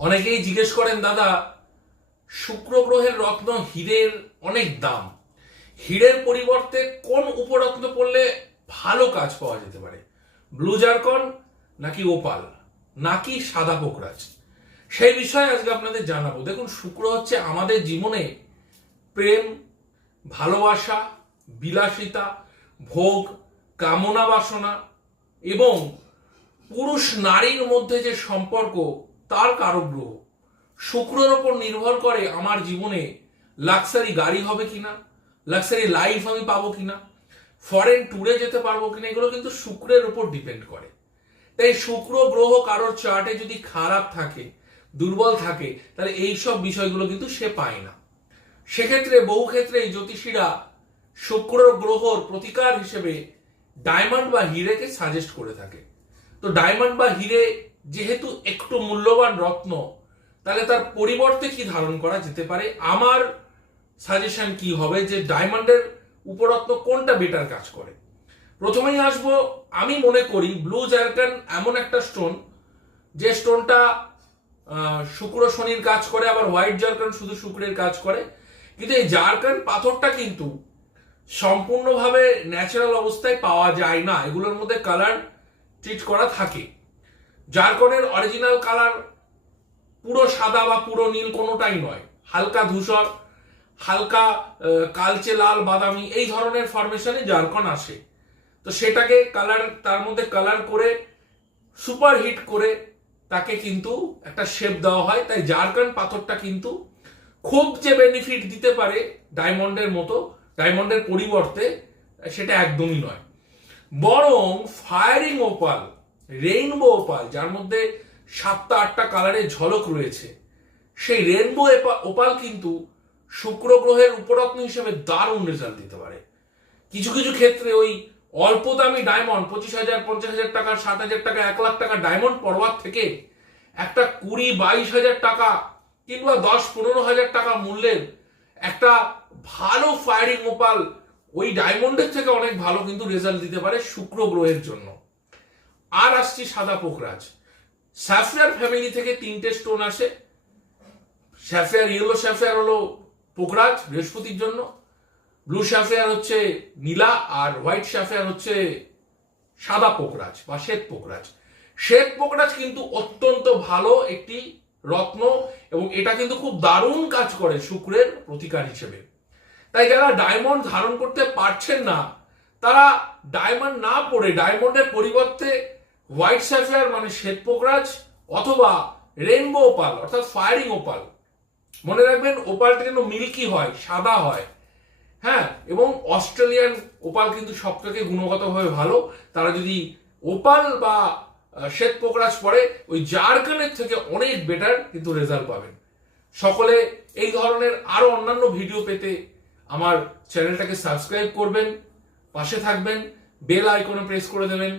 অনেকেই জিজ্ঞেস করেন, দাদা শুক্র গ্রহের রত্ন হীরের অনেক দাম। হীরের পরিবর্তে কোন উপরত্ন পড়লে ভালো কাজ পাওয়া যেতে পারে? ব্লু জারকন নাকি ওপাল? নাকি সাদা পোকরাজ? সেই বিষয়ে আজকে আপনাদের জানাব। দেখুন, শুক্র হচ্ছে আমাদের জীবনে প্রেম, ভালোবাসা, বিলাসিতা, ভোগ, কামনা বাসনা এবং পুরুষ নারীর মধ্যে যে সম্পর্ক তার কারক গ্রহ শুক্রের ওপর নির্ভর করে আমার জীবনে লাক্সারি গাড়ি হবে কিনা লাক্সারি লাইফ আমি পাবো কিনা ফরেন ট্যুরে যেতে পারব কিনা, এগুলো কিন্তু শুক্রের উপর ডিপেন্ড করে। তাই শুক্র গ্রহ কারোর চার্টে যদি খারাপ থাকে, দুর্বল থাকে, তাহলে এই সব বিষয়গুলো কিন্তু সে পায় না। সেক্ষেত্রে বহু ক্ষেত্রে জ্যোতিষীরা শুক্র গ্রহর প্রতিকার হিসেবে ডায়মন্ড বা হিরেকে সাজেস্ট করে থাকে। তো ডায়মন্ড বা হিরে যেহেতু একটু মূল্যবান রত্ন, তাহলে তার পরিবর্তে কি ধারণ করা যেতে পারে? আমার সাজেশন কি হবে যে ডায়মন্ডের উপরত্ন কোনটা বেটার কাজ করে? প্রথমেই আসব, আমি মনে করি ব্লু জার্কান এমন একটা স্টোন যে স্টোনটা শুক্র শনির কাজ করে, আবার হোয়াইট জার্কান শুধু শুক্রের কাজ করে। কিন্তু এই জার্কান পাথরটা কিন্তু সম্পূর্ণভাবে ন্যাচারাল অবস্থায় পাওয়া যায় না। এগুলোর মধ্যে কালার ট্রিট করা থাকে। জারকনের অরিজিনাল কালার পুরো সাদা বা পুরো নীল কোনোটাই নয়। হালকা ধূসর, হালকা কালচে লাল, বাদামি, এই ধরনের ফরমেশনে জারকন আসে। তো সেটাকে কালার তার মধ্যে কালার করে সুপার হিট করে তাকে কিন্তু একটা শেপ দেওয়া হয়। তাই জারকান পাথরটা কিন্তু খুব যে বেনিফিট দিতে পারে ডায়মন্ডের মতো, ডায়মন্ডের পরিবর্তে, সেটা একদমই নয়। বরং ফায়ারিং ওপাল রেইনবো ওপাল যার মধ্যে সাতটা, আটটা কালারের ঝলক রয়েছে। সেই রেনবো ওপাল কিন্তু শুক্র গ্রহের উপরত্ন হিসেবে দারুণ রেজাল্ট দিতে পারে। কিছু কিছু ক্ষেত্রে ওই অল্প দামি ডায়মন্ড পঁচিশ হাজার, পঞ্চাশ হাজার টাকা সাত হাজার টাকা, এক লাখ টাকা ডায়মন্ড পড়বার থেকে একটা কুড়ি, বাইশ হাজার টাকা কিংবা দশ, পনেরো হাজার টাকা মূল্যের একটা ভালো ফায়ারিং ওপাল ওই ডায়মন্ডের থেকে অনেক ভালো কিন্তু রেজাল্ট দিতে পারে শুক্র গ্রহের জন্য। আর আসছি সাদা পোখরাজ। স্যাফিয়ার ফ্যামিলি থেকে তিনটে স্টোন আসে। স্যাফিয়ার ইয়েলো স্যাফিয়ার হলো পোখরাজ বৃহস্পতির জন্য। ব্লু স্যাফিয়ার হচ্ছে নীলা আর হোয়াইট স্যাফিয়ার হচ্ছে সাদা পোকরাজ বা শ্বেত পোকরাজ শ্বেত পোকরাজ কিন্তু অত্যন্ত ভালো একটি রত্ন এবং এটা কিন্তু খুব দারুণ কাজ করে শুক্রের প্রতিকার হিসেবে। তাই যারা ডায়মন্ড ধারণ করতে পারছেন না, তারা ডায়মন্ড না পড়ে ডায়মন্ডের পরিবর্তে হোয়াইট স্যাফিয়ার মানে শ্বেত পোকরাজ অথবা রেনবো ওপাল অর্থাৎ ফায়ারিং ওপাল মনে রাখবেন ওপালটা যেন মিল্কি হয়, সাদা হয়। হ্যাঁ এবং অস্ট্রেলিয়ান ওপাল কিন্তু সব থেকে গুণগতভাবে ভালো। তারা যদি ওপাল বা শ্বেত পোকরাজ পরে, ওই জারকানের থেকে অনেক বেটার কিন্তু রেজাল্ট পাবেন। সকলে এই ধরনের আরও অন্যান্য ভিডিও পেতে আমার চ্যানেলটাকে সাবস্ক্রাইব করবেন, পাশে থাকবেন বেল আইকনে প্রেস করে দেবেন।